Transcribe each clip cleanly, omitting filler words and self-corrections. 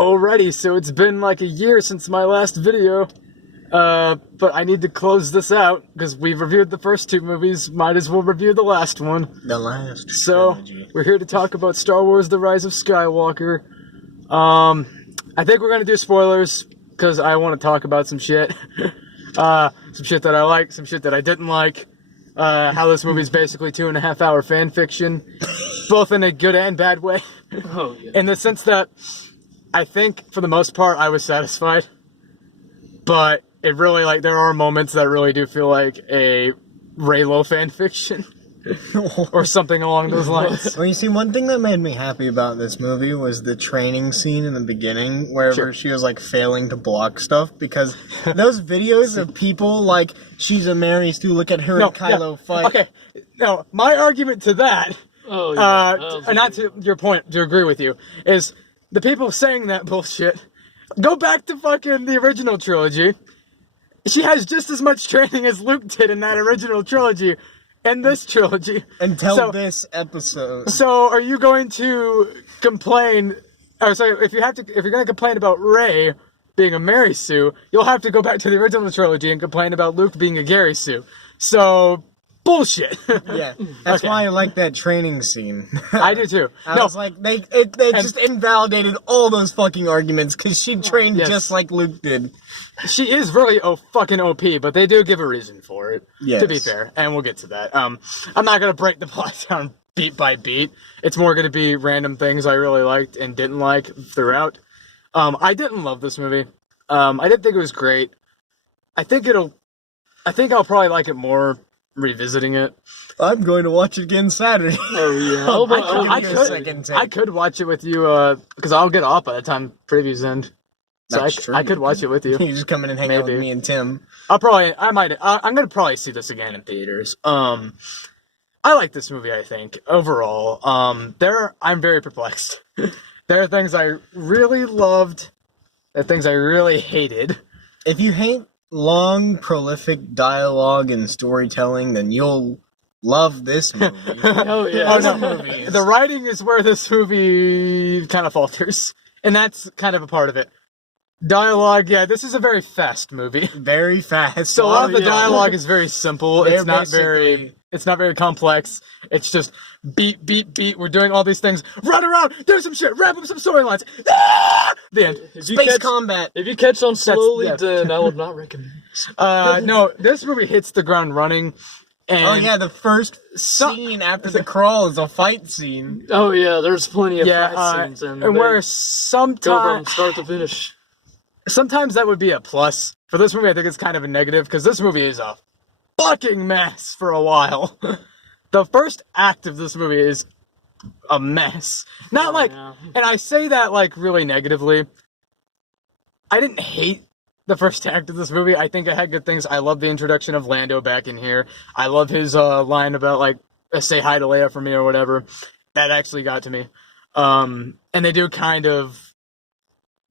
Alrighty, so it's been like a year since my last video, but I need to close this out, because we've reviewed the first two movies, might as well review the last one. The last So, trilogy. we're here to talk about Star Wars The Rise of Skywalker. I think we're gonna do spoilers, because I want to talk about some shit. Some shit that I like, some shit that I didn't like. How this movie's basically 2.5 hour fan fiction, both in a good and bad way. Oh, yeah. In the sense that I think, for the most part, I was satisfied. But it really, like, there are moments that really do feel like a Reylo fan fiction. Or something along those lines. Well, you see, one thing that made me happy about this movie was the training scene in the beginning, wherever she was, like, failing to block stuff, because those videos of people, like, she's a Mary Sue, look at her and Kylo fight. Okay, no, my argument to that, Oh, yeah. not to your point, to agree with you, is the people saying that bullshit, go back to fucking the original trilogy. She has just as much training as Luke did in that original trilogy. In this trilogy. Until this episode. So, are you going to complain... Or, so, if you're going to complain about Rey being a Mary Sue, you'll have to go back to the original trilogy and complain about Luke being a Gary Sue. So, bullshit. Yeah, that's why I like that training scene. I do too. I was like, they just invalidated all those fucking arguments, because she trained just like Luke did. She is really fucking OP, but they do give a reason for it, yes. To be fair, and we'll get to that. I'm not going to break the plot down beat by beat. It's more going to be random things I really liked and didn't like throughout. I didn't love this movie. I didn't think it was great. I think I'll probably like it more revisiting it. I'm going to watch it again Saturday. Oh, yeah. I could watch it with you, because I'll get off by the time previews end. So I could watch it with you. You just come in and hang out with me and Tim. I'm gonna probably see this again in theaters. I like this movie, I think, overall. I'm very perplexed. There are things I really loved, there are things I really hated. If you hate long, prolific dialogue and storytelling, then you'll love this movie. Oh, yeah. The writing is where this movie kind of falters, and that's kind of a part of it. Dialogue, yeah, this is a very fast movie. Very fast. So a lot of the dialogue is very simple. It's not very complex. It's just beat, beat, beat. We're doing all these things. Run around, do some shit, wrap up some storylines. Ah! The end. Space combat. If you catch on slowly, then I would not recommend it. No, this movie hits the ground running. And the first scene after the crawl is a fight scene. Oh, yeah, there's plenty of fight scenes. And where sometimes... Go from start to finish. Sometimes that would be a plus. For this movie, I think it's kind of a negative, because this movie is a fucking mess for a while. The first act of this movie is a mess. And I say that, like, really negatively. I didn't hate the first act of this movie. I think it had good things. I love the introduction of Lando back in here. I love his line about, like, say hi to Leia for me or whatever. That actually got to me. And they do kind of...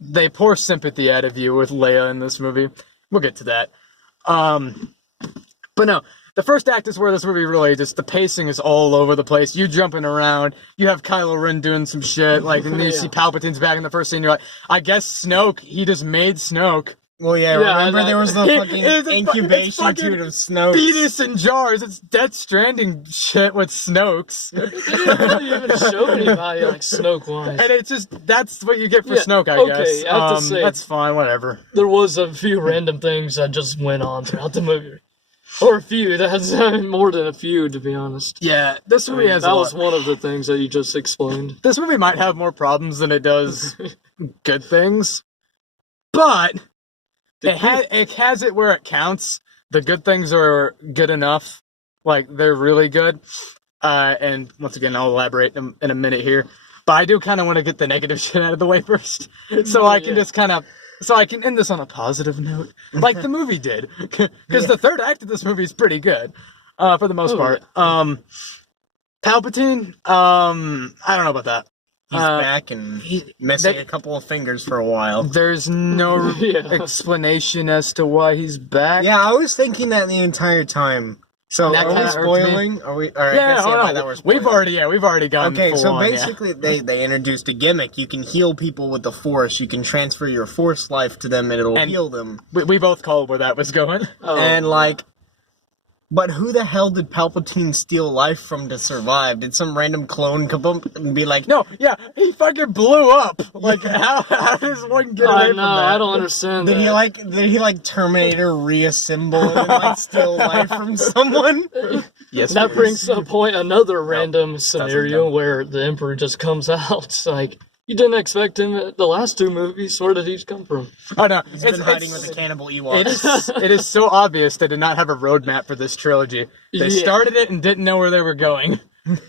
They pour sympathy out of you with Leia in this movie. We'll get to that. But no, the first act is where this movie really just, the pacing is all over the place. You jumping around. You have Kylo Ren doing some shit. Like, and you see Palpatine's back in the first scene. You're like, I guess Snoke, he just made Snoke. Well, yeah, remember there was the fucking incubation tube of Snoke. Fetus in jars. It's Death Stranding shit with Snokes. They didn't really even show anybody like Snoke-wise. And it's just, that's what you get for Snoke, I guess. I have to say, that's fine, whatever. There was a few random things that just went on throughout the movie. Or a few. That's more than a few, to be honest. Yeah, this movie has that was one of the things that you just explained. This movie might have more problems than it does good things. But... It has it where it counts. The good things are good enough. Like, they're really good. And once again, I'll elaborate in a minute here. But I do kind of want to get the negative shit out of the way first. So I can just kind of... So I can end this on a positive note. Like the movie did. Because the third act of this movie is pretty good. For the most part. Palpatine, I don't know about that. He's back and missing a couple of fingers for a while. There's no explanation as to why he's back. Yeah, I was thinking that the entire time. So That are we kinda irked me. spoiling? Are we? All right, I Yeah, guess, oh, by no, that we're we've spoiling. already gone. Okay, full so on, yeah. basically they introduced a gimmick. You can heal people with the Force. You can transfer your Force life to them, and it'll And- heal them. We both called where that was going. Oh, And like, but who the hell did Palpatine steal life from to survive? Did some random clone come up and be like, No, yeah, he fucking blew up. Like, how does one get away I from know. that? I don't understand. Did that. he like Terminator reassemble and like steal life from someone? Yes, That please. brings up another random scenario doesn't. where the Emperor just comes out. It's like, you didn't expect him at the last two movies. Where did he come from? Oh no, He's been hiding with the cannibal Ewok. it is so obvious they did not have a roadmap for this trilogy. They Yeah. started it and didn't know where they were going,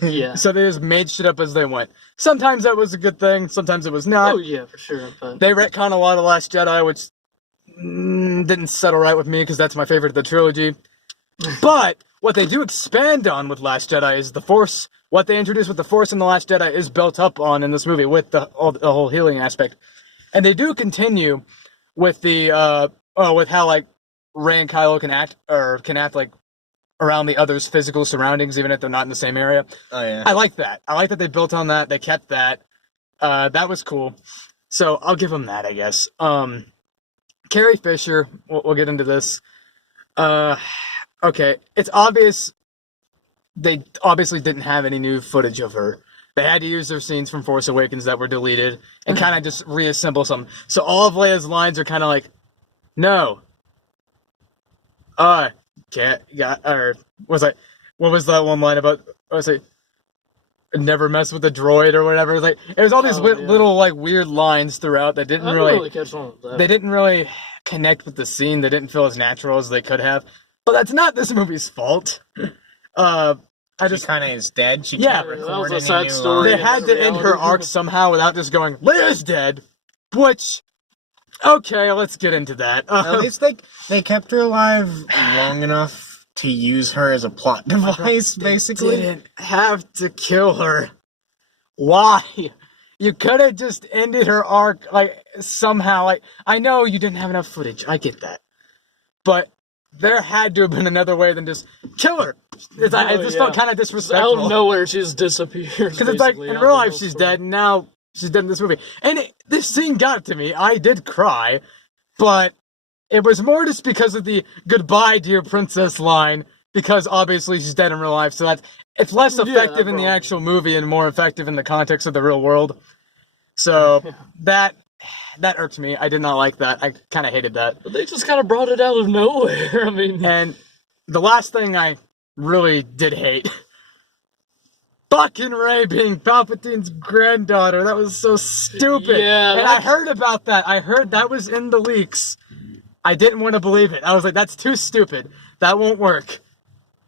Yeah. so they just made shit up as they went. Sometimes that was a good thing, sometimes it was not. Oh yeah, for sure. But They retcon a lot of Last Jedi, which didn't settle right with me because that's my favorite of the trilogy. But what they do expand on with Last Jedi is the Force. What they introduced with the Force in the Last Jedi is built up on in this movie with the whole healing aspect, and they do continue with the with how like Rey and Kylo can act like around the other's physical surroundings even if they're not in the same area. Oh yeah. I like that. I like that they built on that. They kept that. That was cool. So I'll give them that, I guess. Carrie Fisher. We'll get into this. Okay, it's obvious they obviously didn't have any new footage of her. They had to use their scenes from Force Awakens that were deleted and kind of just reassemble some. So all of Leia's lines are kind of like, no. Can't, or was I, what was that one line about, was it, never mess with a droid or whatever? It was all these little like weird lines throughout that didn't I really, didn't really catch on with that. they didn't really connect with the scene. They didn't feel as natural as they could have. But that's not this movie's fault. I She just kind of is dead. She Yeah. can't That record was a any sad new story. they lines. had to end her arc somehow without just going, Leia's dead. Which, okay, let's get into that. At least they kept her alive long enough to use her as a plot device, basically. Didn't have to kill her. Why? You could have just ended her arc like somehow. Like I know you didn't have enough footage. I get that, but there had to have been another way than just kill her. It just felt kind of Out disrespectful. of nowhere, she just disappears. Because it's like, in real life, she's dead, and now she's dead in this movie. And this scene got to me. I did cry, but it was more just because of the goodbye, dear princess line, because obviously she's dead in real life, so it's less effective in the actual movie and more effective in the context of the real world. So, that irked me. I did not like that. I kind of hated that. But they just kind of brought it out of nowhere. I mean, And the last thing I really did hate, fucking Rey being Palpatine's granddaughter. That was so stupid. Yeah, and I heard about that. I heard that was in the leaks. I didn't want to believe it. I was like, that's too stupid. That won't work.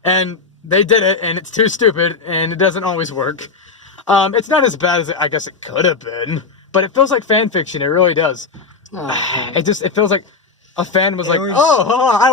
And they did it, and it's too stupid, and it doesn't always work. It's not as bad as I guess it could have been, but it feels like fan fiction. It really does. It feels like a fan was I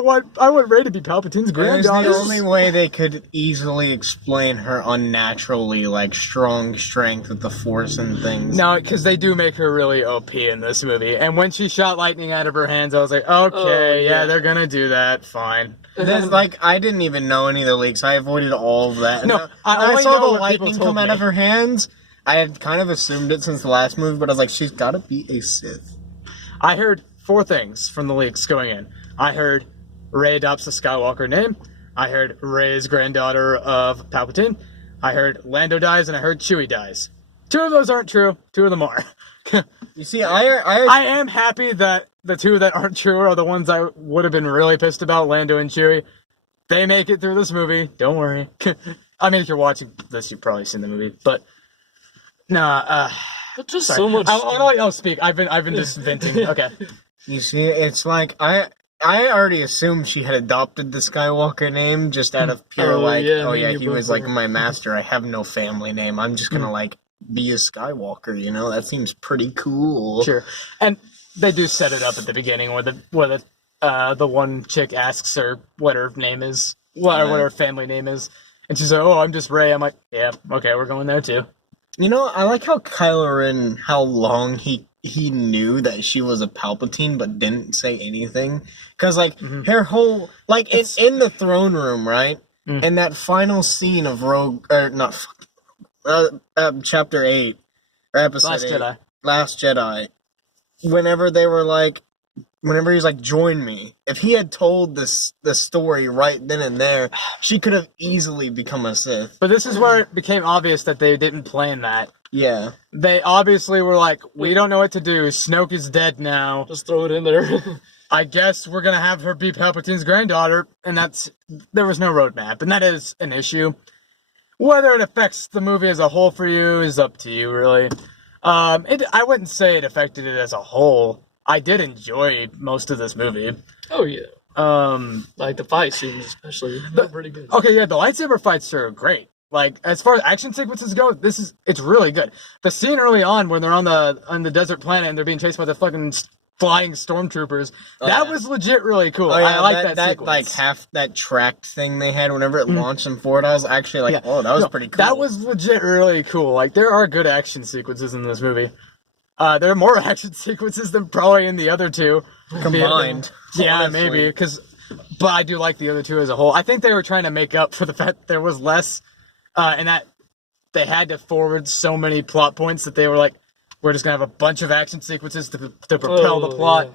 want Rey to be Palpatine's It was granddaughter. the only way they could easily explain her unnaturally, like, strong strength with the Force and things. No, because they do make her really OP in this movie. And when she shot lightning out of her hands, I was like, okay, yeah, they're gonna do that. Fine. I didn't even know any of the leaks. I avoided all of that. No, And I when only saw know the what lightning people told come out me. of her hands, I had kind of assumed it since the last movie, but I was like, she's gotta be a Sith. I heard 4 things from the leaks going in. I heard Rey adopts the Skywalker name. I heard Rey is granddaughter of Palpatine. I heard Lando dies, and I heard Chewie dies. 2 of those aren't true. 2 of them are. You see, I I am happy that the 2 that aren't true are the ones I would have been really pissed about, Lando and Chewie. They make it through this movie. Don't worry. I mean, if you're watching this, you've probably seen the movie. But, but just sorry. so much. I'll speak. I've been just venting. Okay. You see, it's like I already assumed she had adopted the Skywalker name just out of pure he was like my master. I have no family name. I'm just gonna like be a Skywalker. You know, that seems pretty cool. Sure. And they do set it up at the beginning where the one chick asks her what her name is, what her family name is, and she's like, "Oh, I'm just Rey." I'm like, "Yeah, okay, we're going there too." You know, I like how Kylo Ren, how long he knew that she was a Palpatine, but didn't say anything. Because, like, her whole... Like, in the throne room, right? And that final scene of Chapter 8, or Episode Last 8, Jedi. Last Jedi, whenever he's like, join me, if he had told the story right then and there, she could have easily become a Sith. But this is where it became obvious that they didn't plan that. Yeah. They obviously were like, we don't know what to do. Snoke is dead now. Just throw it in there. I guess we're gonna have her be Palpatine's granddaughter, and there was no roadmap, and that is an issue. Whether it affects the movie as a whole for you is up to you, really. I wouldn't say it affected it as a whole. I did enjoy most of this movie. Oh yeah. Like the fight scenes, especially, they're pretty good. Okay, yeah, the lightsaber fights are great. Like, as far as action sequences go, it's really good. The scene early on when they're on the desert planet and they're being chased by the fucking flying stormtroopers, that was legit really cool. I like that sequence. Like half that tracked thing they had whenever it launched them forward, I was actually like, oh, that was pretty cool. That was legit really cool. Like, there are good action sequences in this movie. There are more action sequences than probably in the other two. Combined. Yeah, maybe. But I do like the other two as a whole. I think they were trying to make up for the fact that there was less, and that they had to forward so many plot points that they were like, we're just going to have a bunch of action sequences to propel the plot.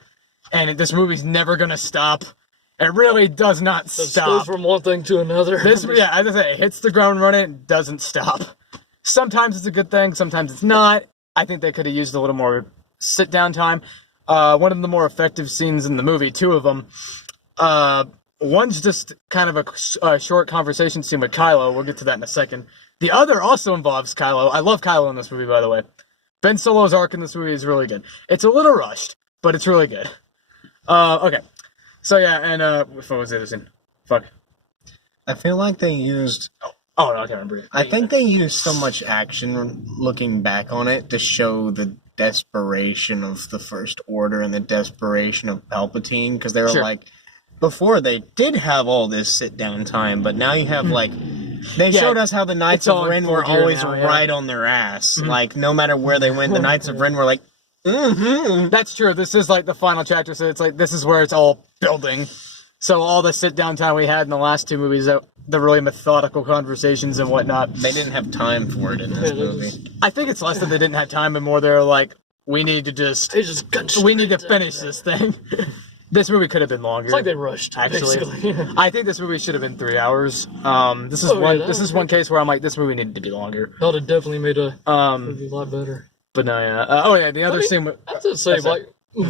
Yeah. And this movie's never going to stop. It really does not stop. Goes from one thing to another. As I say, it hits the ground running and doesn't stop. Sometimes it's a good thing, sometimes it's not. I think they could have used a little more sit-down time. One of the more effective scenes in the movie, two of them, one's just kind of a short conversation scene with Kylo. We'll get to that in a second. The other also involves Kylo. I love Kylo in this movie, by the way. Ben Solo's arc in this movie is really good. It's a little rushed, but it's really good. Okay. So yeah, and what was the other scene? Fuck. I feel like they used... Oh, no, I can't remember. I think they used so much action looking back on it to show the desperation of the First Order and the desperation of Palpatine, because they were like, before they did have all this sit-down time, but now you have, like, they showed us how the Knights of Ren were always right on their ass. Like, no matter where they went, the Knights of Ren were like, That's true. This is like the final chapter, so it's like, this is where it's all building. So all the sit-down time we had in the last two movies, the really methodical conversations and whatnot. They didn't have time for it in this movie. I think it's less that they didn't have time and more they're like, we need to finish this thing. This movie could have been longer. It's like they rushed, actually. I think this movie should have been 3 hours. This is one case where I'm like, this movie needed to be longer. That would have definitely made a movie a lot better. But no, yeah. The other scene. I have to say, like,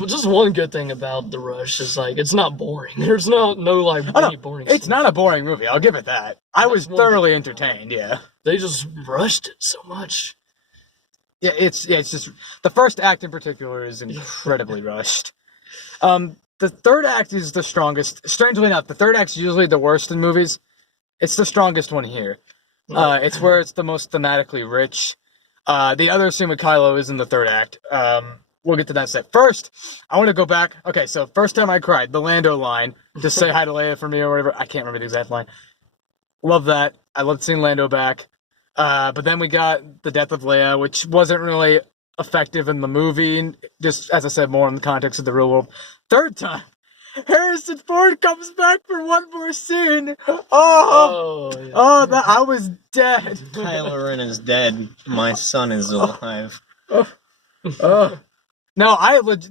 just one good thing about The Rush is, like, it's not boring. There's no any boring It's scenes. not a boring movie, I'll give it that. I was thoroughly entertained, yeah. They just rushed it so much. Yeah, it's just... The first act in particular is incredibly rushed. The third act is the strongest. Strangely enough, the third act's usually the worst in movies. It's the strongest one here. It's where it's the most thematically rich. The other scene with Kylo is in the third act. We'll get to that in a sec. First, I want to go back. Okay, so first time I cried, the Lando line. Just say hi to Leia for me or whatever. I can't remember the exact line. Love that. I loved seeing Lando back. But then we got the death of Leia, which wasn't really effective in the movie. Just, as I said, more in the context of the real world. Third time, Harrison Ford comes back for one more scene. I was dead. Kylo Ren is dead. My son is alive. No, I was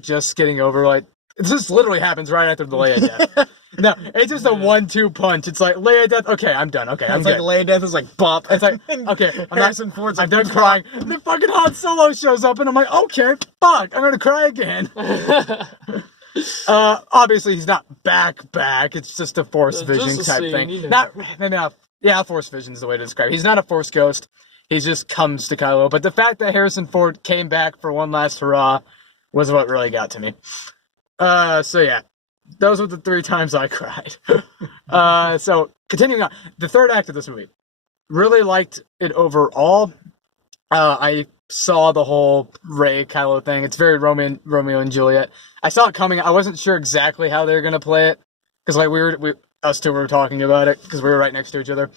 just getting over, like, this just literally happens right after the Leia death. No, it's just a 1-2 punch. It's like, Leia death, okay, I'm done, okay, I'm good. Leia death is like, bop. It's like, okay, Harrison Ford's I'm done crying. And then fucking Han Solo shows up, and I'm like, okay, fuck, I'm gonna cry again. Obviously, he's not back. It's just a Force vision type thing. You know. Force vision is the way to describe it. He's not a Force ghost. He just comes to Kylo. But the fact that Harrison Ford came back for one last hurrah was what really got to me. So yeah, those were the 3 times I cried. So continuing on, the third act of this movie, really liked it overall. I saw the whole Rey Kylo thing. It's very Romeo and Juliet. I saw it coming. I wasn't sure exactly how they were gonna play it because like us two were talking about it because we were right next to each other.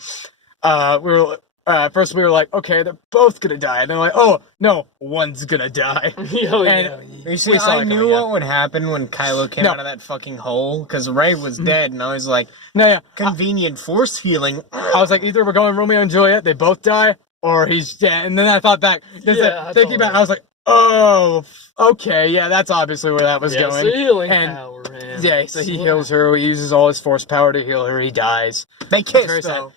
at first we were like, okay, they're both gonna die. And they're like, oh, no, one's gonna die. Oh, yeah. You see, We saw I it knew coming, yeah. what would happen when Kylo came No. out of that fucking hole, because Rey was dead, and I was like, No, yeah. convenient force healing. I was like, either we're going Romeo and Juliet, they both die, or he's dead. And then I thought back. Yeah, Thinking back, I was like, oh, okay, yeah, that's obviously where that was Yeah, going. it's the healing And power, man. yeah, so he heals her. He uses all his force power to heal her. He dies. They very kissed, sad. though.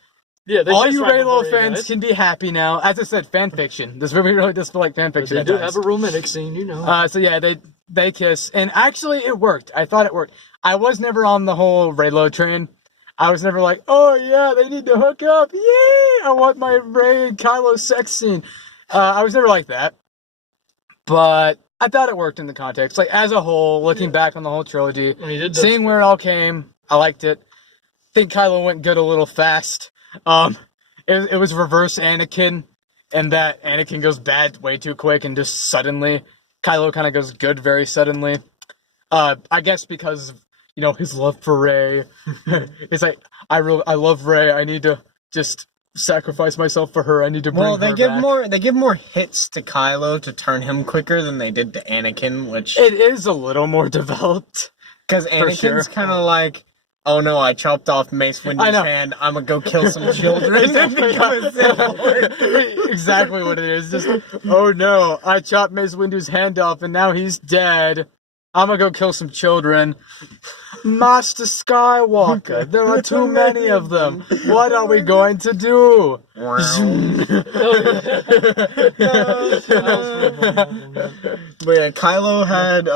Yeah, they All kissed you right Reylo before he fans died. can be happy now. As I said, fan fiction. This movie really does feel like fan fiction. They at do times. have a romantic scene, you know. So yeah, they kiss, and actually it worked. I thought it worked. I was never on the whole Reylo train. I was never like, oh yeah, they need to hook up. Yay! I want my Rey and Kylo sex scene. I was never like that, but I thought it worked in the context. Like as a whole, looking back on the whole trilogy, And he did seeing where it all came, I liked it. Think Kylo went good a little fast. It was reverse Anakin, and that Anakin goes bad way too quick, and just suddenly Kylo kind of goes good very suddenly. I guess because of, his love for Rey. It's like I love Rey. I need to just sacrifice myself for her. I need to bring Well, her back. they give more hits to Kylo to turn him quicker than they did to Anakin, which It is a little more developed. because for Anakin's sure. kind of like, oh no, I chopped off Mace Windu's know. hand. I'm gonna go kill some children. And become a Sith Lord. Exactly what it is. Just, oh no, I chopped Mace Windu's hand off and now he's dead. I'm gonna go kill some children. Master Skywalker, there are too many of them. What are we going to do? But yeah, Kylo had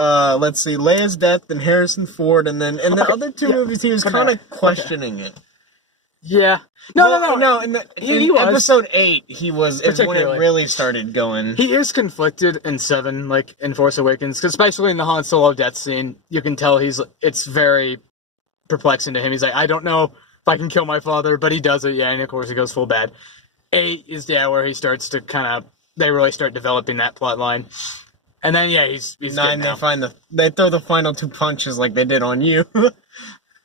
let's see, Leia's death and Harrison Ford, and then in the other two movies he was kind of questioning it. Yeah. No. In He was. episode 8, he was. It's when it Particularly. really started going. He is conflicted in 7, like in Force Awakens, 'cause especially in the Han Solo death scene, you can tell it's very perplexing to him. He's like, I don't know if I can kill my father, but he does it, yeah, and of course he goes full bad. 8 is, where he starts to they really start developing that plot line. And then, he's 9, getting out. they throw the final 2 punches like they did on you.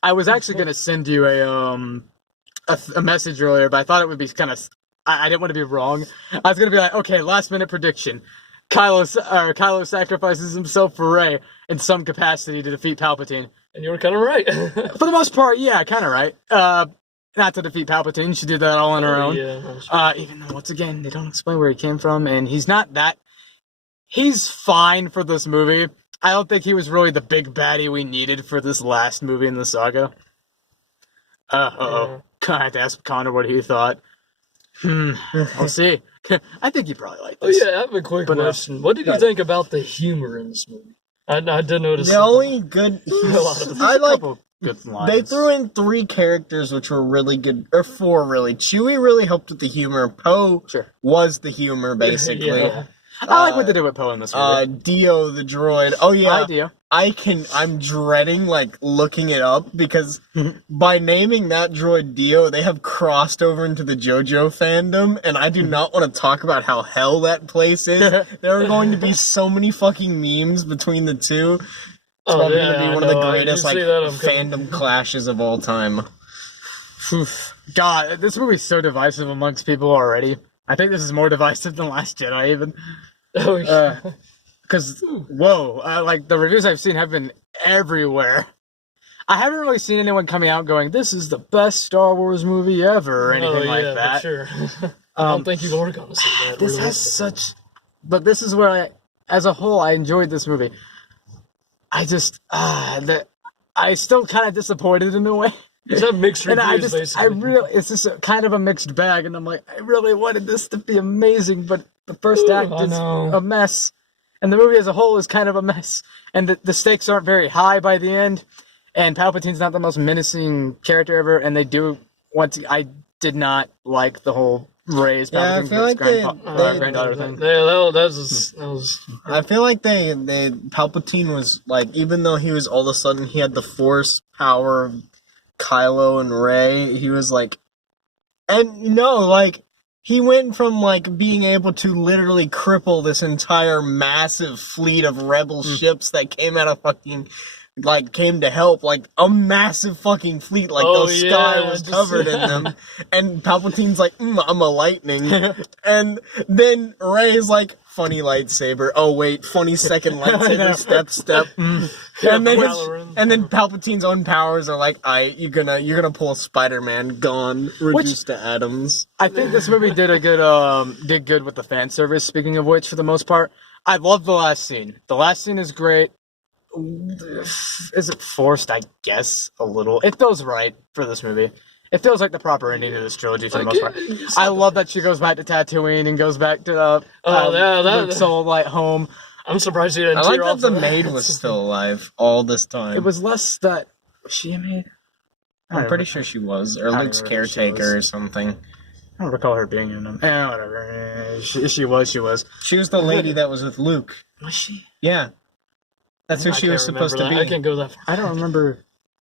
I was actually going to send you a message earlier, but I thought it would be kind of... I didn't want to be wrong. I was going to be like, okay, last minute prediction. Kylo sacrifices himself for Rey in some capacity to defeat Palpatine. And you were kind of right. For the most part, yeah, kind of right. Not to defeat Palpatine. She did that all on her own. Yeah, Even though, once again, they don't explain where he came from, and he's not that... He's fine for this movie. I don't think he was really the big baddie we needed for this last movie in the saga. Uh-oh. I have to ask Connor what he thought. I'll see. I think he probably liked Oh this. yeah, I have a quick question. What did you think about the humor in this movie? I did notice The only good. I like. Couple good lines. They threw in 3 characters which were really good, or 4 really. Chewie really helped with the humor. Poe Sure. was the humor basically. Yeah. I like what they did with Poe in this movie. Dio the droid. Oh yeah, Idea. I'm dreading looking it up because by naming that droid Dio, they have crossed over into the JoJo fandom, and I do not want to talk about how hell that place is. There are going to be so many fucking memes between the two. It's probably going to be one of the greatest fandom clashes of all time. God, this movie's so divisive amongst people already. I think this is more divisive than Last Jedi, even. Oh yeah. Because, the reviews I've seen have been everywhere. I haven't really seen anyone coming out going, this is the best Star Wars movie ever, or anything like that. For sure. I don't think you are going to see that. This has such... But this is where as a whole, I enjoyed this movie. I just... I still kind of disappointed in a way. It's have mixed And reviews, basically. it's just kind of a mixed bag, and I'm like, I really wanted this to be amazing, but the first act I is know. a mess, and the movie as a whole is kind of a mess, and the stakes aren't very high by the end, and Palpatine's not the most menacing character ever, and I did not like the whole Rey's Palpatine I feel like granddaughter thing. Yeah, that was. I feel like Palpatine was even though he was all of a sudden he had the Force power of Kylo and Rey, he was he went from being able to literally cripple this entire massive fleet of rebel ships that came out of fucking like came to help, like a massive fucking fleet, like Oh, the sky yeah, was just- covered in them, and Palpatine's like, I'm a lightning, and then Rey's like, funny lightsaber. Oh wait, funny second lightsaber. Step. And then and then Palpatine's own powers are like, you're gonna pull Spider-Man, gone, reduced to atoms. I think this movie did good with the fan service. Speaking of which, for the most part, I love the last scene. The last scene is great. Is it forced? I guess a little. It feels right for this movie. It feels like the proper ending to this trilogy for the most part. I love that she goes back to Tatooine and goes back to Luke's old like home. I'm surprised you didn't I like tear that off the for maid was still alive all this time. It was less that was she a maid? I'm pretty sure she was, or don't Luke's remember who she caretaker was. or something. I don't recall her being in them. Whatever. She was. She was the lady that was with Luke. Was she? Yeah. That's who she was supposed to be. I can't go that far. I don't remember.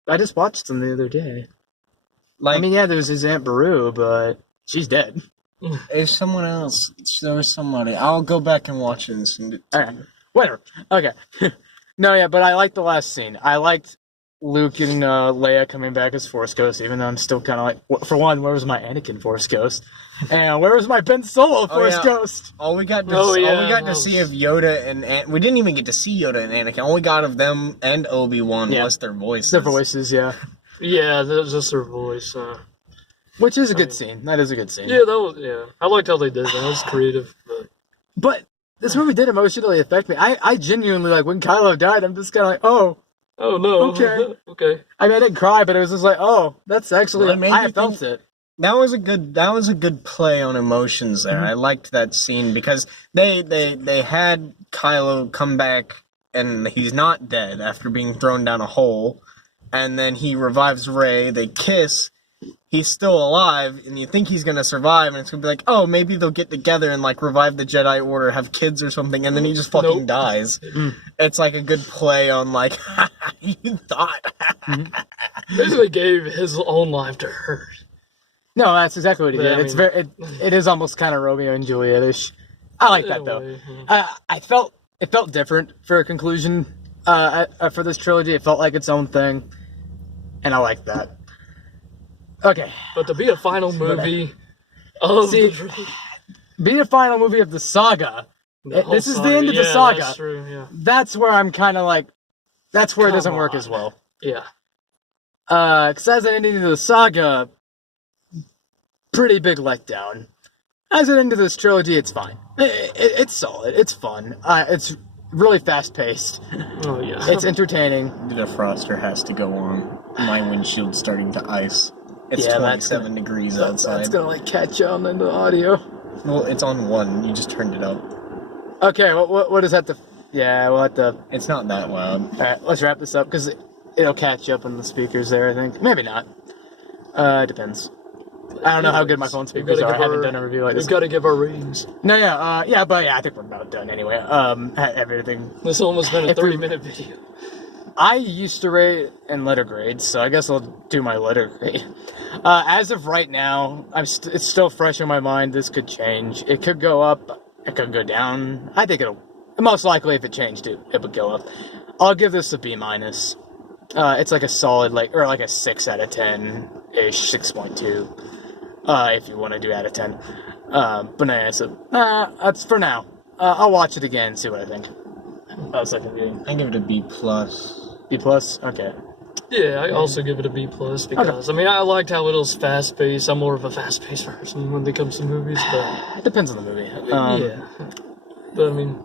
I just watched them the other day. Like, I mean, yeah, there was his Aunt Beru, but she's dead. there's someone else. There was somebody. I'll go back and watch it and send it to Alright. you. Whatever. Okay. No, yeah, but I liked the last scene. I liked Luke and Leia coming back as Force Ghosts, even though I'm still kind of like, for one, where was my Anakin Force Ghost? And where was my Ben Solo Force yeah. Ghost? All we got to, that see of Yoda and we didn't even get to see Yoda and Anakin. All we got of them and Obi-Wan was their voices. Their voices, yeah. Yeah, that was just her voice. Which is a good scene. That is a good scene. Yeah, that was. Yeah, I liked how they did that. It was creative. But this movie did emotionally affect me. I genuinely, like, when Kylo died, I'm just kind of like, oh. Oh no. Okay. Okay. I mean, I didn't cry, but it was just like, oh, that's actually, Well, it made I me felt think- it. That was a good play on emotions there. I liked that scene because they had Kylo come back and he's not dead after being thrown down a hole, and then he revives Rey. They kiss. He's still alive, and you think he's gonna survive, and it's gonna be like, oh, maybe they'll get together and like revive the Jedi Order, have kids or something, and then he just fucking dies. It's like a good play on like, you thought. Basically gave his own life to her. No, that's exactly what he But, did. I It's mean- it is almost kind of Romeo and Juliet-ish. I like that though. It felt different for a conclusion for this trilogy. It felt like its own thing, and I like that. Okay, But to be a final movie of See, the being a final movie of the saga, whole this is the saga. end of the Yeah, saga. That's true. Yeah. That's where I'm kind of like, that's where it Come doesn't work on. as well. Yeah. Because as an ending to the saga, pretty big letdown. As an end to this trilogy, it's fine. It's solid. It's fun. It's really fast paced. Oh yeah. It's entertaining. The defroster has to go on. My windshield's starting to ice. It's Yeah, that's 27 degrees outside. That's gonna like catch on in the audio. Well, it's on 1. You just turned it up. Okay, what is that? Yeah, we'll have to. It's not that loud. All right, let's wrap this up because it'll catch up on the speakers there. I think maybe not. Depends. I don't know how good my phone speakers are. I haven't done a review like this. We've got to give our ratings. No, but I think we're about done anyway. Everything. This has almost been a If we- 30-minute video. I used to rate in letter grades, so I guess I'll do my letter grade. As of right now, it's still fresh in my mind. This could change. It could go up. It could go down. I think most likely if it changed, it would go up. I'll give this a B minus. It's like a solid, or like a 6 out of 10-ish, 6.2. If you want to do out of 10. But no, yeah, so, that's for now. I'll watch it again and see what I think. Second viewing. I give it a B+. B plus? Okay. Yeah, I also give it a B plus because I mean I liked how it was fast paced. I'm more of a fast paced person when it comes to movies, but It depends on the movie. yeah. But I mean,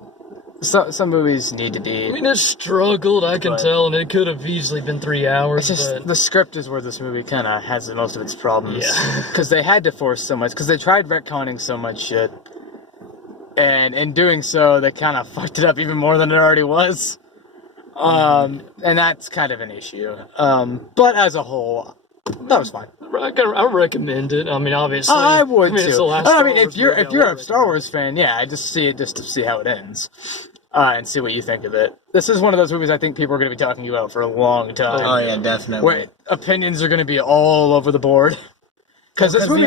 Some movies need to be. it struggled. I can But- tell, and it could have easily been 3 hours. It's just but the script is where this movie kind of has most of its problems. Yeah. Because they had to force so much. Because they tried retconning so much shit, and in doing so, they kind of fucked it up even more than it already was. And that's kind of an issue. But as a whole, that was fine. I recommend it. I mean, obviously, I would it's too. the last I mean, Star if Wars you're movie, if you're I a would Star Wars fan, yeah, I just see it just to see how it ends, and see what you think of it. This is one of those movies I think people are going to be talking about for a long time. Oh yeah, definitely. Where opinions are going to be all over the board. Because this movie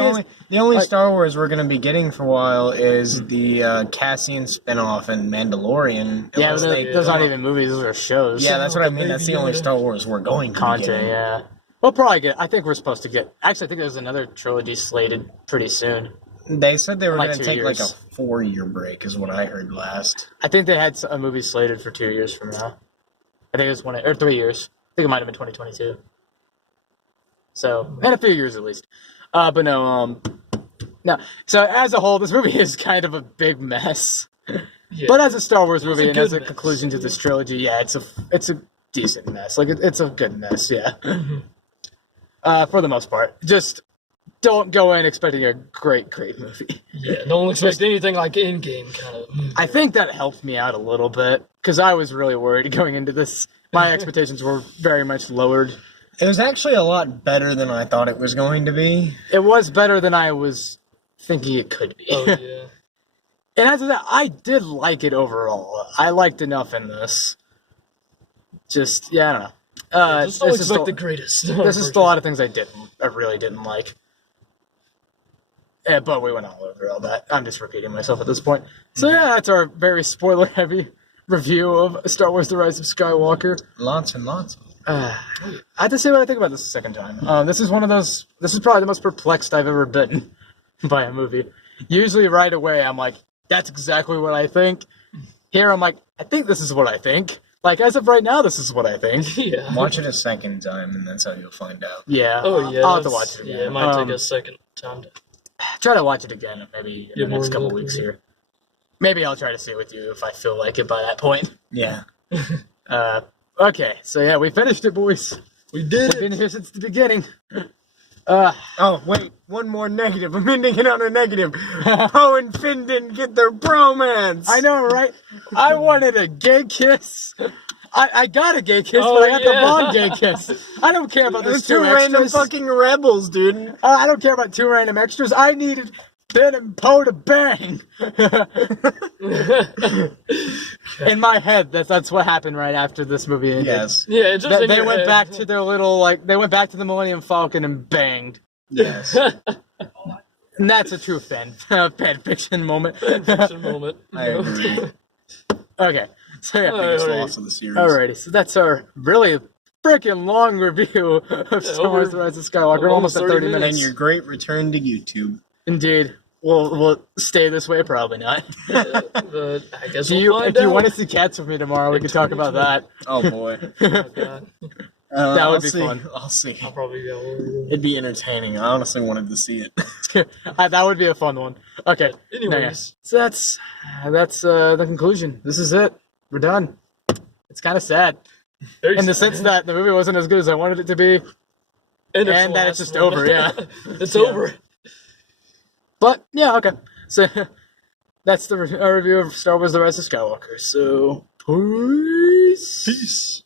the only like- Star Wars we're gonna be getting for a while is the Cassian spinoff and Mandalorian. yeah, unless but those aren't even movies; those are shows. Yeah, that's what I mean. That's the only Star Wars we're going to be Content, getting. yeah. We'll probably get. I think we're supposed to get. Actually, I think there's another trilogy slated pretty soon. They said they were Like going to 2 take like a years. 4-year break, is what I heard last. I think they had a movie slated for 2 years from now. I think it was 3 years. I think it might have been 2022. So, in a few years at least. But no. So as a whole, this movie is kind of a big mess. Yeah. But as a Star Wars a movie and good as a mess. conclusion to this trilogy, yeah, it's a decent mess. Like it's a good mess, yeah. For the most part, just don't go in expecting a great movie. Yeah, don't expect anything like in-game kind of. I think that helped me out a little bit because I was really worried going into this. My expectations were very much lowered. It was actually a lot better than I thought it was going to be. It was better than I was thinking it could be. Oh yeah. And after that, I did like it overall. I liked enough in this. Just, yeah, I don't know. Just don't expect the greatest. There's just a lot of things I really didn't like. But we went all over all that. I'm just repeating myself at this point. So yeah, that's our very spoiler-heavy review of Star Wars: The Rise of Skywalker. Lots and lots. I have to say what I think about this a second time. This is one of those. This is probably the most perplexed I've ever been by a movie. Usually, right away, I'm like, "That's exactly what I think." Here, I'm like, "I think this is what I think." Like as of right now, this is what I think. Yeah. Watch it a second time, and that's how you'll find out. Yeah. Oh yeah. I'll have to watch it again. Yeah, it might take a second time to. Try to watch it again, maybe in Yeah, the next more couple than- weeks here. Maybe I'll try to see it with you if I feel like it by that point. Yeah. Okay, so yeah, we finished it, boys. We did We've been it. here since the beginning. Oh, wait. One more negative. I'm ending it on a negative. Poe and Finn didn't get their bromance. I know, right? I wanted a gay kiss. I got a gay kiss, Oh, but I got the yeah. wrong gay kiss. I don't care about Those those two two random extras. fucking rebels, dude. I don't care about two random extras. I needed Finn and Poe to bang. In my head, that's what happened right after this movie ended. Yes. Yeah, it just in They your went head. back to their little, they went back to the Millennium Falcon and banged. Yes. And that's a true fan fiction moment. Action moment. I agree. Okay, so yeah. Biggest Alright. loss of the series. Alrighty, so that's our really freaking long review of Star Wars: The Rise of Skywalker. We're almost at 30 minutes. minutes. And your great return to YouTube. Indeed. We'll stay this way? Probably not. But I guess Do we'll you, find if you out. want to see Cats with me tomorrow, we can talk about that. Oh boy. Oh, God. That I'll would be see. fun. I'll see. I'll probably go. It'd be entertaining. I honestly wanted to see it. That would be a fun one. Okay. Anyways. So that's the conclusion. This is it. We're done. It's kind of sad in the sense that the movie wasn't as good as I wanted it to be, and that it's just over. Yeah. It's over. But yeah, okay. So that's our review of Star Wars: The Rise of Skywalker. So peace. Peace.